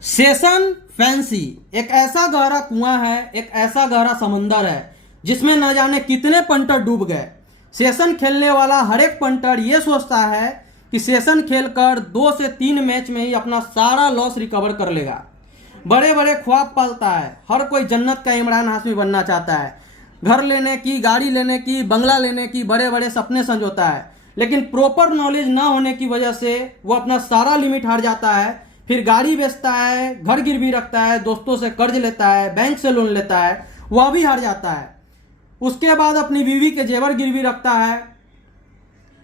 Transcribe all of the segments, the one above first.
Session fancy एक ऐसा गहरा कुआं है, एक ऐसा गहरा समंदर है जिसमें न जाने कितने पंटर डूब गए। सेशन खेलने वाला हर एक पंटर ये सोचता है कि सेशन खेलकर 2 से 3 मैच में ही अपना सारा लॉस रिकवर कर लेगा। बड़े बड़े ख्वाब पालता है, हर कोई जन्नत का इमरान हाशमी बनना चाहता है, घर लेने की, गाड़ी लेने की, बंगला लेने की बड़े बड़े सपने संजोता है। लेकिन प्रॉपर नॉलेज ना होने की वजह से वो अपना सारा लिमिट हार जाता है। फिर गाड़ी बेचता है, घर गिरवी रखता है, दोस्तों से कर्ज लेता है, बैंक से लोन लेता है, वह भी हार जाता है। उसके बाद अपनी बीवी के जेवर गिरवी रखता है।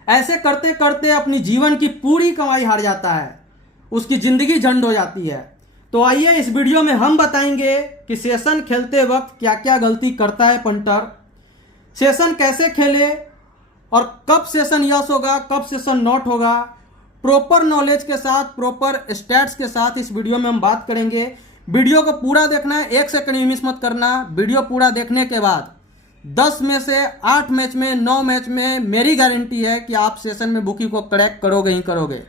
ऐसे करते करते अपनी जीवन की पूरी कमाई हार जाता है, उसकी जिंदगी झंड हो जाती है। तो आइए इस वीडियो में हम बताएंगे कि सेशन खेलते वक्त क्या क्या गलती करता है पंटर, सेशन कैसे खेले और कब सेशन यस होगा, कब सेशन नॉट होगा। प्रॉपर नॉलेज के साथ, प्रॉपर स्टैट्स के साथ इस वीडियो में हम बात करेंगे। वीडियो को पूरा देखना है, 1 सेकंड भी मिस मत करना। वीडियो पूरा देखने के बाद 10 में से 8 मैच में, 9 मैच में मेरी गारंटी है कि आप सेशन में बुकी को क्रैक करोगे ही करोगे।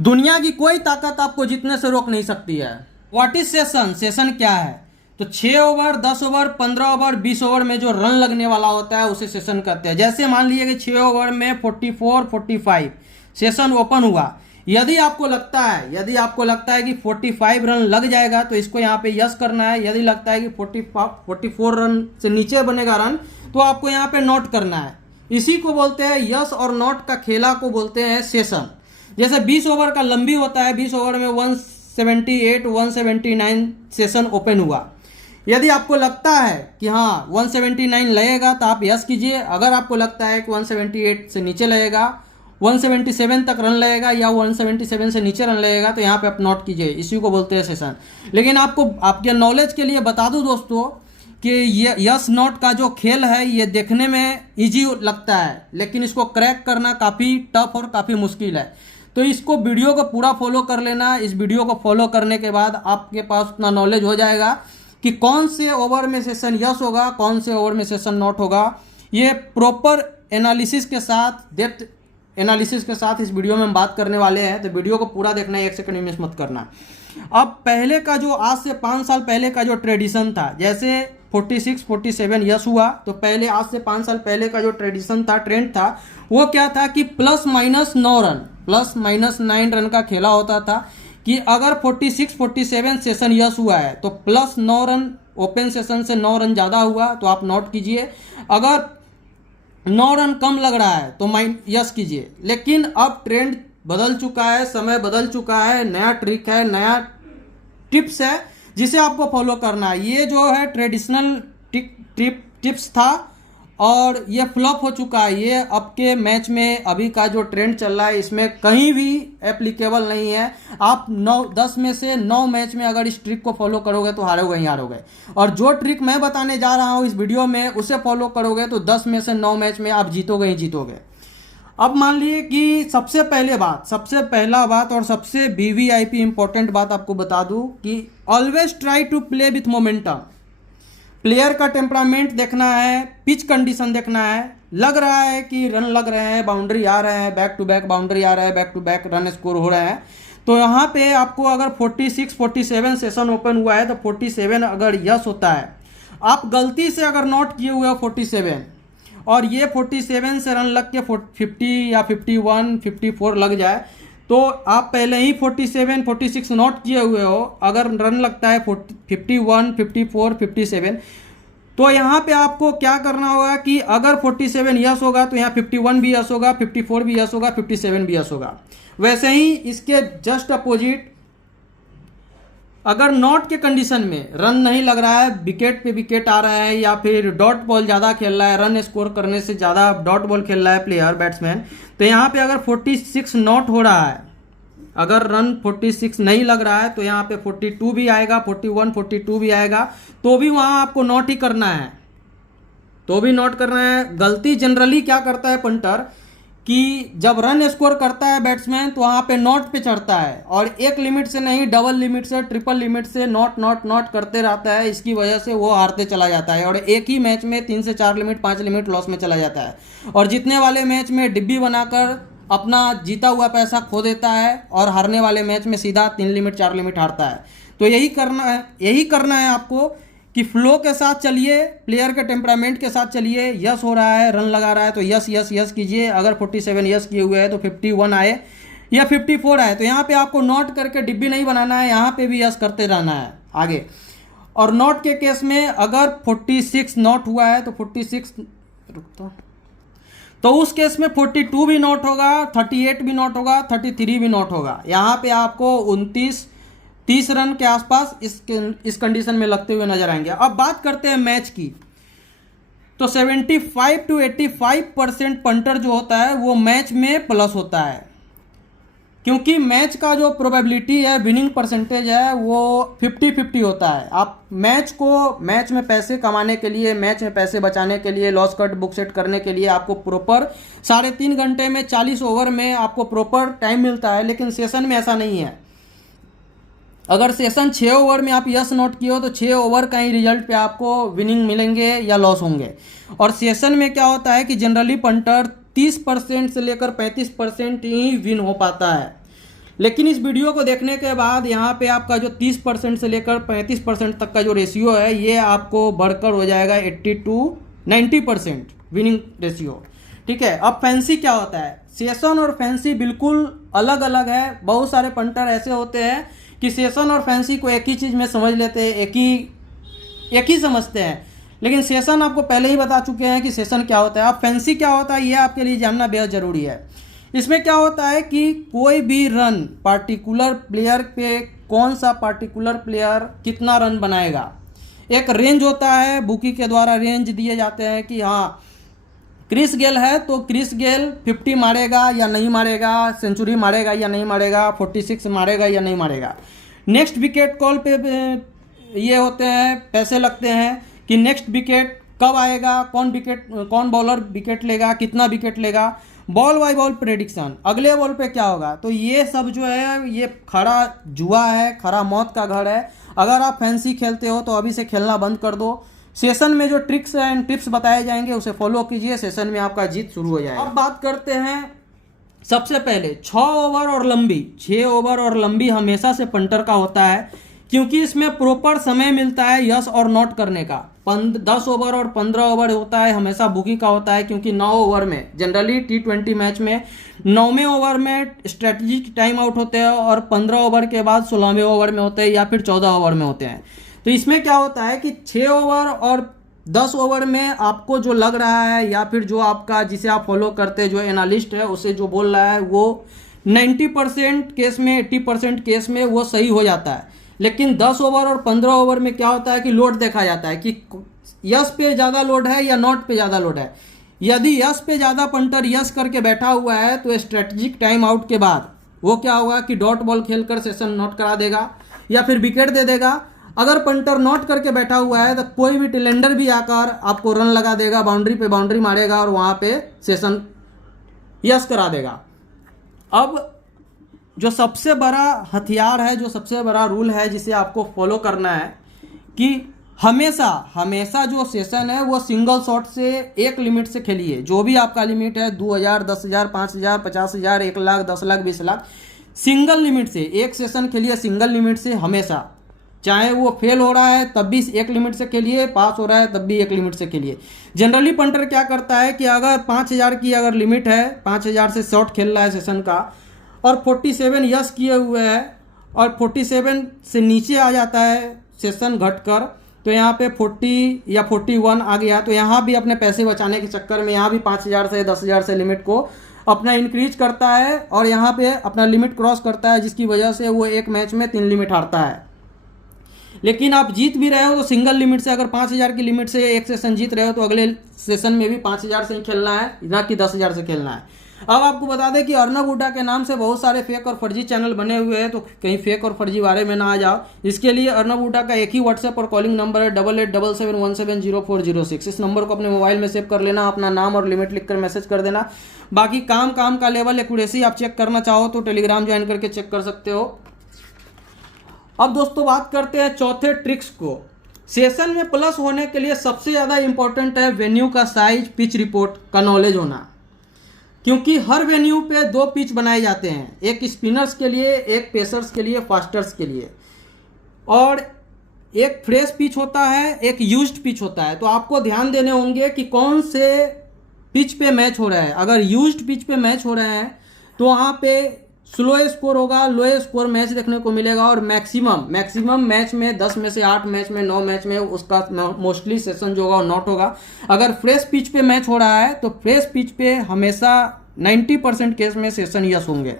दुनिया की कोई ताकत आपको जीतने से रोक नहीं सकती है। What is session? सेशन क्या है? तो 6 ओवर, 10 ओवर, 15 ओवर, 20 ओवर में जो रन लगने वाला होता है उसे सेशन कहते हैं। जैसे मान लीजिए कि 6 ओवर में 44, 45 सेशन ओपन हुआ। यदि आपको लगता है कि 45 रन लग जाएगा तो इसको यहाँ पे यस करना है। यदि लगता है कि 44 रन से नीचे बनेगा रन तो आपको यहाँ पे नोट करना है। इसी को बोलते हैं यस और नॉट का खेला को बोलते हैं सेशन। जैसे 20 ओवर का लंबी होता है, 20 ओवर में 178, 179 सेशन ओपन हुआ। यदि आपको लगता है कि हाँ 179 लगेगा तो आप यस कीजिए। अगर आपको लगता है कि 178 से नीचे लगेगा, 177 तक रन लगेगा या 177 से नीचे रन लगेगा तो यहाँ पे आप नोट कीजिए। इसी को बोलते हैं सेशन। लेकिन आपको आपके नॉलेज के लिए बता दूं दोस्तों कि ये यस नॉट का जो खेल है ये देखने में इजी लगता है, लेकिन इसको क्रैक करना काफ़ी टफ और काफ़ी मुश्किल है। तो इसको वीडियो को पूरा फॉलो कर लेना। इस वीडियो को फॉलो करने के बाद आपके पास उतना नॉलेज हो जाएगा कि कौन से ओवर में सेशन यस होगा, कौन से ओवर में सेशन नॉट होगा। ये प्रॉपर एनालिसिस के साथ, डेप्थ एनालिसिस के साथ इस वीडियो में हम बात करने वाले हैं। तो वीडियो को पूरा देखना है, 1 सेकंड मिस मत करना। अब पहले का जो आज से 5 साल पहले का जो ट्रेडिशन था, जैसे 46, 47 यस हुआ तो पहले आज से 5 साल पहले का जो ट्रेडिशन था, ट्रेंड था, वो क्या था कि plus minus 9 run, plus minus 9 run का खेला होता था कि अगर 46, 47 सेशन यस हुआ है तो प्लस 9 रन, ओपन सेशन से 9 रन ज़्यादा हुआ तो आप नोट कीजिए। अगर 9 रन कम लग रहा है तो यस कीजिए। लेकिन अब ट्रेंड बदल चुका है, समय बदल चुका है, नया ट्रिक है, नया टिप्स है जिसे आपको फॉलो करना है। ये जो है ट्रेडिशनल टिप्स था और ये फ्लॉप हो चुका है। ये अब के मैच में अभी का जो ट्रेंड चल रहा है इसमें कहीं भी एप्लीकेबल नहीं है। आप 10 में से 9 मैच में अगर इस ट्रिक को फॉलो करोगे तो हारोगे ही हारोगे। और जो ट्रिक मैं बताने जा रहा हूँ इस वीडियो में उसे फॉलो करोगे तो 10 में से 9 मैच में आप जीतोगे ही जीतोगे। अब मान लीजिए कि सबसे पहला बात और सबसे वीवीआईपी इंपॉर्टेंट बात आपको बता दूं कि always try to play with momentum. Player का टेम्परामेंट देखना है, पिच कंडीशन देखना है। लग रहा है कि रन लग रहे हैं, बाउंड्री आ रहे हैं, बैक टू बैक बाउंड्री आ रहा है, back to back run score हो रहे हैं, तो यहाँ पे आपको अगर 46, 47 सेशन ओपन हुआ है तो 47 अगर यस होता है, आप गलती से अगर नोट किए हुए हो 47 और ये 47 से रन लग के 50 या 51, 54 लग जाए तो आप पहले ही 47, 46 नोट किए हुए हो। अगर रन लगता है 51, 54, 57 तो यहाँ पे आपको क्या करना होगा कि अगर 47 यस होगा तो यहाँ 51 भी यस होगा, 54 भी यस होगा, 57 भी यस होगा। वैसे ही इसके जस्ट अपोजिट अगर नॉट के कंडीशन में रन नहीं लग रहा है, विकेट पे विकेट आ रहा है या फिर डॉट बॉल ज़्यादा खेल रहा है, रन स्कोर करने से ज़्यादा डॉट बॉल खेल रहा है प्लेयर, बैट्समैन, तो यहाँ पे अगर 46 नॉट हो रहा है, अगर रन 46 नहीं लग रहा है तो यहाँ पे 42 भी आएगा, 41, 42 भी आएगा, तो भी वहाँ आपको नॉट ही करना है, तो भी नोट करना है। गलती जनरली क्या करता है पंटर कि जब रन स्कोर करता है बैट्समैन तो वहाँ पे नॉट पे चढ़ता है और एक लिमिट से नहीं, डबल लिमिट से, ट्रिपल लिमिट से नॉट करते रहता है। इसकी वजह से वो हारते चला जाता है और एक ही मैच में 3 से 4 लिमिट, 5 लिमिट लॉस में चला जाता है और जीतने वाले मैच में डिब्बी बनाकर अपना जीता हुआ पैसा खो देता है और हारने वाले मैच में सीधा 3 लिमिट 4 लिमिट हारता है। तो यही करना है आपको कि फ्लो के साथ चलिए, प्लेयर के टेम्परामेंट के साथ चलिए। यस हो रहा है, रन लगा रहा है तो यस यस यस कीजिए। अगर 47 यस किए हुए हैं तो 51 आए या 54 आए तो यहाँ पे आपको नोट करके डिब्बी नहीं बनाना है, यहाँ पे भी यस करते रहना है आगे। और नोट के केस में अगर 46 नोट हुआ है तो 46 तो उस केस में 42 भी नोट होगा, 38 भी नोट होगा, 33 भी नोट होगा। यहाँ पे आपको 29-30 रन के आसपास इस कंडीशन में लगते हुए नजर आएंगे। अब बात करते हैं मैच की, तो 75 to 85% पंटर जो होता है वो मैच में प्लस होता है, क्योंकि मैच का जो प्रोबेबिलिटी है, विनिंग परसेंटेज है, वो 50-50 होता है। आप मैच में पैसे कमाने के लिए, मैच में पैसे बचाने के लिए, लॉस कट बुक सेट करने के लिए आपको प्रॉपर 3.5 घंटे में 40 ओवर में आपको प्रॉपर टाइम मिलता है, लेकिन सेशन में ऐसा नहीं है। अगर सेशन 6 ओवर में आप यस नोट किए हो तो 6 ओवर का ही रिजल्ट पे आपको विनिंग मिलेंगे या लॉस होंगे। और सेशन में क्या होता है कि जनरली पंटर 30% से लेकर 35% ही विन हो पाता है, लेकिन इस वीडियो को देखने के बाद यहाँ पे आपका जो 30% से लेकर 35% तक का जो रेशियो है ये आपको बढ़कर हो जाएगा 80 to 90% विनिंग रेशियो। ठीक है, अब फैंसी क्या होता है? सेशन और फैंसी बिल्कुल अलग अलग है। बहुत सारे पंटर ऐसे होते हैं कि सेशन और फैंसी को एक ही चीज़ में समझ लेते हैं, एक ही समझते हैं, लेकिन सेशन आपको पहले ही बता चुके हैं कि सेशन क्या होता है। अब फैंसी क्या होता है ये आपके लिए जानना बेहद ज़रूरी है। इसमें क्या होता है कि कोई भी रन पार्टिकुलर प्लेयर पे, कौन सा पार्टिकुलर प्लेयर कितना रन बनाएगा, एक रेंज होता है, बुकी के द्वारा रेंज दिए जाते हैं कि हाँ क्रिस गेल है तो क्रिस गेल 50 मारेगा या नहीं मारेगा, सेंचुरी मारेगा या नहीं मारेगा, 46 मारेगा या नहीं मारेगा। नेक्स्ट विकेट कॉल पे ये होते हैं, पैसे लगते हैं कि नेक्स्ट विकेट कब आएगा, कौन बॉलर विकेट लेगा, कितना विकेट लेगा, बॉल बाय बॉल प्रेडिक्शन, अगले बॉल पे क्या होगा। तो ये सब जो है ये खरा जुआ है, खरा मौत का घर है। अगर आप फैंसी खेलते हो तो अभी से खेलना बंद कर दो। सेशन में जो ट्रिक्स एंड टिप्स बताए जाएंगे उसे फॉलो कीजिए, सेशन में आपका जीत शुरू हो जाएगा। अब बात करते हैं सबसे पहले 6 ओवर और लंबी। 6 ओवर और लंबी हमेशा से पंटर का होता है, क्योंकि इसमें प्रॉपर समय मिलता है यस और नॉट करने का। 10 ओवर और 15 ओवर होता है हमेशा बुकी का होता है, क्योंकि 9 ओवर में जनरली T20 मैच में 9वें ओवर में स्ट्रेटजिक टाइम आउट होते हैं और 15 ओवर के बाद 16वें ओवर में होते हैं या फिर 14 ओवर में होते हैं। तो इसमें क्या होता है कि 6 ओवर और 10 ओवर में आपको जो लग रहा है या फिर जो आपका जिसे आप फॉलो करते हैं, जो एनालिस्ट है उसे जो बोल रहा है, वो 90% केस में, 80% केस में वो सही हो जाता है। लेकिन 10 ओवर और 15 ओवर में क्या होता है कि लोड देखा जाता है कि यस पे ज़्यादा लोड है या नॉट पे ज़्यादा लोड है। यदि यस पे ज़्यादा पंटर यस करके बैठा हुआ है तो स्ट्रेटजिक टाइम आउट के बाद वो क्या होगा कि डॉट बॉल खेलकर सेशन नॉट करा देगा या फिर विकेट दे देगा। अगर पंटर नॉट करके बैठा हुआ है तो कोई भी टिलेंडर भी आकर आपको रन लगा देगा, बाउंड्री पे बाउंड्री मारेगा और वहाँ पे सेशन यस करा देगा। अब जो सबसे बड़ा हथियार है, जो सबसे बड़ा रूल है जिसे आपको फॉलो करना है कि हमेशा जो सेशन है वो सिंगल शॉट से एक लिमिट से खेलिए। जो भी आपका लिमिट है 2000, 10,000, 5,000, 50,000, 1 लाख, 10 लाख, 20 लाख, सिंगल लिमिट से एक सेशन खेलिए, सिंगल लिमिट से हमेशा। चाहे वो फेल हो रहा है तब भी एक लिमिट से खेलिए, पास हो रहा है तब भी एक लिमिट से खेलिए। जनरली पंटर क्या करता है कि अगर 5,000 की अगर लिमिट है, 5,000 से शॉट खेल रहा है सेशन का और 47 यस किए हुए हैं और 47 से नीचे आ जाता है सेशन घटकर, तो यहाँ पे 40 या 41 आ गया, तो यहाँ भी अपने पैसे बचाने के चक्कर में यहाँ भी 5,000 से 10,000 से लिमिट को अपना इंक्रीज करता है और यहाँ पे अपना लिमिट क्रॉस करता है, जिसकी वजह से वो एक मैच में 3 लिमिट हारता है। लेकिन आप जीत भी रहे हो तो सिंगल लिमिट से, अगर 5,000 की लिमिट से एक सेशन जीत रहे हो तो अगले सेशन में भी 5,000 से ही खेलना है, ना कि 10,000 से खेलना है। अब आपको बता दें कि अर्नब हुड्डा के नाम से बहुत सारे फेक और फर्जी चैनल बने हुए हैं, तो कहीं फेक और फर्जी बारे में ना आ जाओ। इसके लिए अर्नब हुड्डा का एक ही व्हाट्सएप और कॉलिंग नंबर है 8877170406। इस नंबर को अपने मोबाइल में सेव कर लेना, अपना नाम और लिमिट लिखकर मैसेज कर देना। बाकी काम का लेवल एक्यूरेसी आप चेक करना चाहो तो टेलीग्राम ज्वाइन करके चेक कर सकते हो। अब दोस्तों बात करते हैं चौथे ट्रिक्स को। सेशन में प्लस होने के लिए सबसे ज़्यादा इंपॉर्टेंट है वेन्यू का साइज, पिच रिपोर्ट का नॉलेज होना, क्योंकि हर वेन्यू पे 2 पिच बनाए जाते हैं, एक स्पिनर्स के लिए, एक पेसर्स के लिए, फास्टर्स के लिए। और एक फ्रेश पिच होता है, एक यूज्ड पिच होता है। तो आपको ध्यान देने होंगे कि कौन से पिच पे मैच हो रहा है। अगर यूज्ड पिच पे मैच हो रहे हैं तो वहाँ पे स्लो स्कोर होगा, लो स्कोर मैच देखने को मिलेगा, और मैक्सिमम मैच में 10 में से 8 मैच में 9 मैच में उसका मोस्टली सेशन जो होगा वो नॉट होगा। अगर फ्रेश पिच पे मैच हो रहा है तो फ्रेश पिच पे हमेशा 90% केस में सेशन यस होंगे,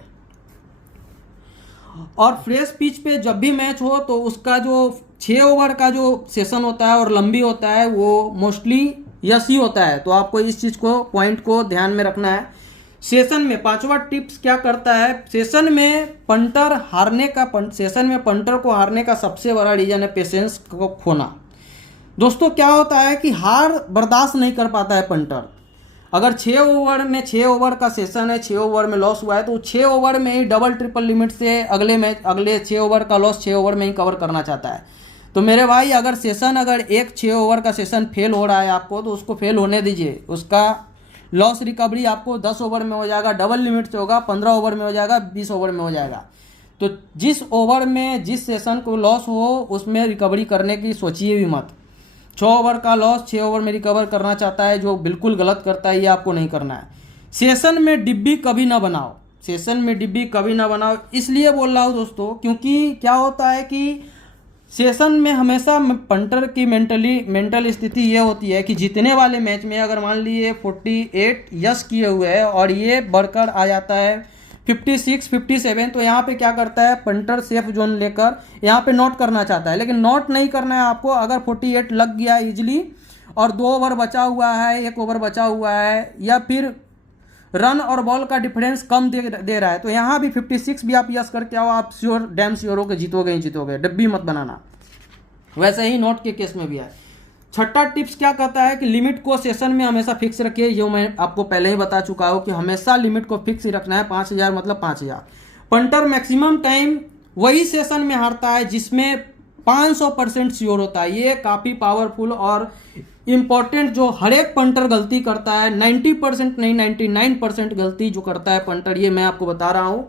और फ्रेश पिच पे जब भी मैच हो तो उसका जो 6 ओवर का जो सेशन होता है और लंबी होता है वो मोस्टली यस ही होता है। तो आपको इस चीज़ को पॉइंट को ध्यान में रखना है। सेशन में 5वां टिप्स क्या करता है, सेशन में पंटर को हारने का सबसे बड़ा रीजन है पेशेंस को खोना। दोस्तों क्या होता है कि हार बर्दाश्त नहीं कर पाता है पंटर। अगर 6 ओवर का सेशन है, 6 ओवर में लॉस हुआ है तो 6 ओवर में ही डबल ट्रिपल लिमिट से अगले 6 ओवर का लॉस 6 ओवर में ही कवर करना चाहता है। तो मेरे भाई अगर 6 ओवर का सेशन फेल हो रहा है आपको तो उसको फेल होने दीजिए। उसका लॉस रिकवरी आपको 10 ओवर में हो जाएगा, डबल लिमिट से होगा, 15 ओवर में हो जाएगा, 20 ओवर में हो जाएगा। तो जिस ओवर में जिस सेशन को लॉस हो उसमें रिकवरी करने की सोचिए भी मत। 6 ओवर का लॉस 6 ओवर में रिकवर करना चाहता है, जो बिल्कुल गलत करता है, ये आपको नहीं करना है। सेशन में डिब्बी कभी ना बनाओ, इसलिए बोल रहा हूँ दोस्तों क्योंकि क्या होता है कि सेशन में हमेशा पंटर की मेंटल स्थिति ये होती है कि जीतने वाले मैच में अगर मान लीजिए 48 यस किए हुए है और ये बढ़कर आ जाता है 56, 57, तो यहाँ पे क्या करता है पंटर सेफ जोन लेकर यहाँ पे नॉट करना चाहता है, लेकिन नॉट नहीं करना है आपको। अगर 48 लग गया इजिली और 2 ओवर बचा हुआ है, 1 ओवर बचा हुआ है, या फिर रन और बॉल का डिफरेंस कम दे रहा है, तो यहाँ भी 56 भी आप यस करके आओ, आप डैम श्योर हो के जीतोगे, डब्बी मत बनाना। वैसे ही नॉट के केस में भी है। 6ठा टिप्स क्या कहता है कि लिमिट को सेशन में हमेशा फिक्स रखिए। जो मैं आपको पहले ही बता चुका हूँ कि हमेशा लिमिट को फिक्स ही रखना है। 5000 मतलब 5000। पंटर मैक्सिमम टाइम वही सेशन में हारता है जिसमें 500% श्योर होता है। ये काफ़ी पावरफुल और इम्पॉर्टेंट जो हर एक पंटर गलती करता है, 90% नहीं 99% गलती जो करता है पंटर, ये मैं आपको बता रहा हूँ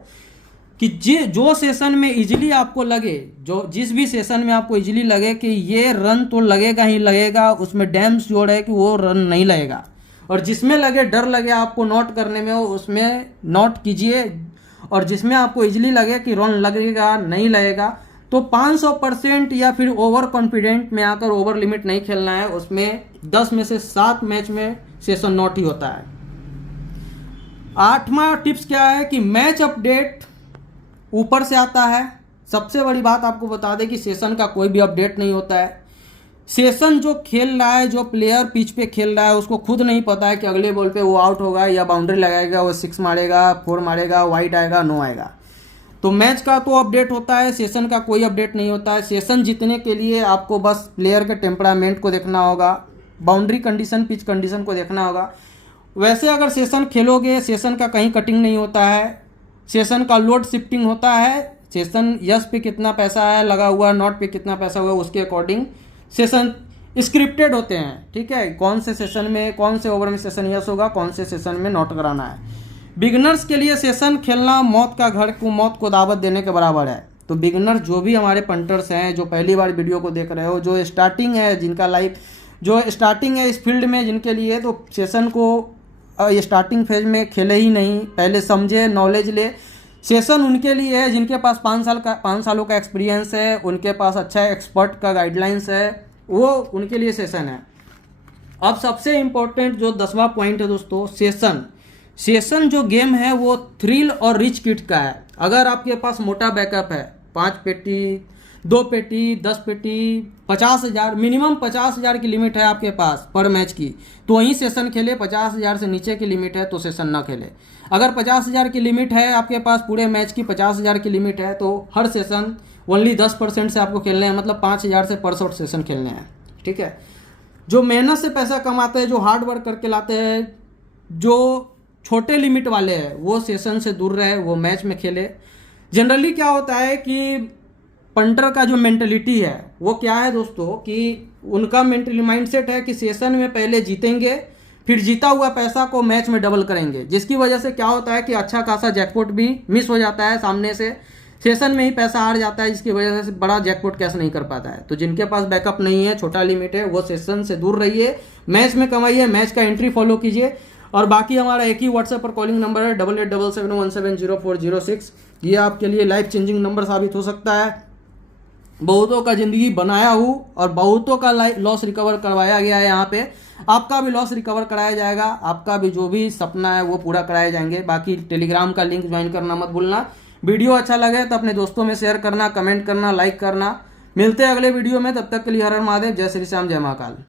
कि जो सेशन में इजीली आपको लगे, जिस भी सेशन में आपको इजीली लगे कि ये रन तो लगेगा ही लगेगा, उसमें डैम श्योर है कि वो रन नहीं लगेगा, और जिसमें लगे डर लगे आपको नॉट करने में उसमें नॉट कीजिए, और जिसमें आपको इजीली लगे कि रन लगेगा नहीं लगेगा तो 500% या फिर ओवर कॉन्फिडेंट में आकर ओवर लिमिट नहीं खेलना है। उसमें 10 में से 7 मैच में सेशन नॉट ही होता है। 8वां टिप्स क्या है कि मैच अपडेट ऊपर से आता है। सबसे बड़ी बात आपको बता दें कि सेशन का कोई भी अपडेट नहीं होता है। सेशन जो खेल रहा है, जो प्लेयर पिच पे खेल रहा है, उसको खुद नहीं पता है कि अगले बॉल पे वो आउट होगा या बाउंड्री लगाएगा, वो 6 मारेगा, 4 मारेगा, वाइड आएगा, नो आएगा। तो मैच का तो अपडेट होता है, सेशन का कोई अपडेट नहीं होता है। सेशन जीतने के लिए आपको बस प्लेयर के टेम्परामेंट को देखना होगा, बाउंड्री कंडीशन, पिच कंडीशन को देखना होगा। वैसे अगर सेशन खेलोगे, सेशन का कहीं कटिंग नहीं होता है, सेशन का लोड शिफ्टिंग होता है। सेशन यस पे कितना पैसा है लगा हुआ, नॉट पे कितना पैसा हुआ, उसके अकॉर्डिंग सेशन स्क्रिप्टेड होते हैं। ठीक है, कौन से सेशन में, कौन से ओवर में सेशन यस होगा, कौन से सेशन में नॉट कराना है। बिगनर्स के लिए सेशन खेलना मौत को दावत देने के बराबर है। तो बिगनर जो भी हमारे पंटर्स हैं, जो पहली बार वीडियो को देख रहे हो, जो स्टार्टिंग है, जिनका जो स्टार्टिंग है इस फील्ड में, जिनके लिए तो सेशन को ये स्टार्टिंग फेज में खेले ही नहीं, पहले समझे, नॉलेज ले। सेशन उनके लिए है जिनके पास 5 सालों का एक्सपीरियंस है, उनके पास अच्छा एक्सपर्ट का गाइडलाइंस है, वो उनके लिए सेशन है। अब सबसे इम्पोर्टेंट जो 10वां पॉइंट है दोस्तों, सेशन जो गेम है वो थ्रिल और रिच किट का है। अगर आपके पास मोटा बैकअप है, 5 पेटी, 2 पेटी, 10 पेटी, 50,000, मिनिमम 50,000 की लिमिट है आपके पास पर मैच की, तो वहीं सेशन खेले। 50,000 से नीचे की लिमिट है तो सेशन ना खेले। अगर 50,000 की लिमिट है आपके पास, पूरे मैच की 50,000 की लिमिट है, तो हर सेशन ओनली 10% से आपको खेलने हैं, मतलब 5,000 से पर शॉट सेशन खेलने हैं। ठीक है, जो मेहनत से पैसा कमाते हैं, जो हार्ड वर्क करके लाते हैं, जो छोटे लिमिट वाले हैं, वो सेशन से दूर रहे, वो मैच में खेले। जनरली क्या होता है कि पंटर का जो मेंटलिटी है वो क्या है दोस्तों, कि उनका मेंटली माइंडसेट है कि सेशन में पहले जीतेंगे, फिर जीता हुआ पैसा को मैच में डबल करेंगे, जिसकी वजह से क्या होता है कि अच्छा खासा जैकपॉट भी मिस हो जाता है सामने से। सेशन में ही पैसा हार जाता है, जिसकी वजह से बड़ा जैकपॉट कैश नहीं कर पाता है। तो जिनके पास बैकअप नहीं है, छोटा लिमिट है, वो सेशन से दूर रहिए, मैच में कमाइए, मैच का एंट्री फॉलो कीजिए। और बाकी हमारा एक ही व्हाट्सएप पर कॉलिंग नंबर है 8877170406। ये आपके लिए लाइफ चेंजिंग नंबर साबित हो सकता है। बहुतों का जिंदगी बनाया हूँ और बहुतों का लॉस रिकवर करवाया गया है। यहाँ पे आपका भी लॉस रिकवर कराया जाएगा, आपका भी जो भी सपना है वो पूरा कराए जाएंगे। बाकी टेलीग्राम का लिंक ज्वाइन करना मत भूलना। वीडियो अच्छा लगे तो अपने दोस्तों में शेयर करना, कमेंट करना, लाइक करना। मिलते हैं अगले वीडियो में, तब तक के लिए हर हर महादेव, जय श्री श्याम, जय महाकाल।